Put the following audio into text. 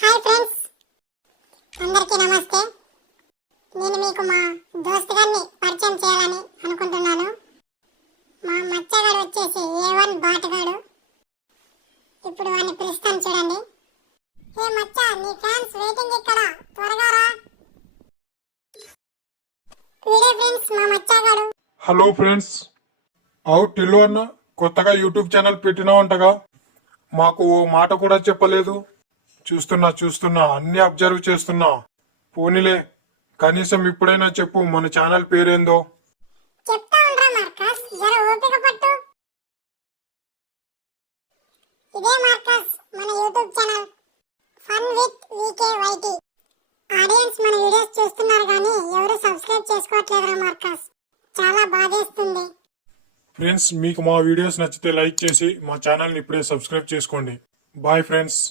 Hi friends, అందరికీ నమస్తే. నేను మీకు మా దోస్త్ గారిని పరిచయం చేయాలని అనుకుంటున్నాను. మా మచ్చగాడు వచ్చేసి A1 బాటగాడు. ఇప్పుడు వాడిని పిలుస్తాను, చూడండి. ఏ మచ్చ, నీ ఫ్యాన్స్ వెయిటింగ్ ఇక్కడ, త్వరగా రా. వీడే ఫ్రెండ్స్ మా మచ్చగాడు. హలో ఫ్రెండ్స్, టెల్లు అన్న కొత్తగా యూట్యూబ్ ఛానల్ పెట్టినావంటగా, మాకు ఓ మాట కూడా చెప్పలేదు. చూస్తున్నా అన్ని అబ్జర్వ్ చేస్తున్నా. పోనీలే, కనీసం ఇప్పుడైనా చెప్పు మన ఛానల్ పేరేందో. చెప్తా ఉండరా మార్కస్, జర ఓపిక పట్టు. ఇదే మార్కస్ మన YouTube channel, fun with VKYT. Audience మన వీడియోస్ చూస్తున్నారు కానీ ఎవరు సబ్స్క్రైబ్ చేసుకోవట్లేదురా మార్కస్, చాలా బాధేస్తుంది. ఫ్రెండ్స్, మీకు మా వీడియోస్ నచ్చితే లైక్ చేసి మా ఛానల్ని ఇప్పుడే సబ్స్క్రైబ్ చేసుకోండి. Bye friends.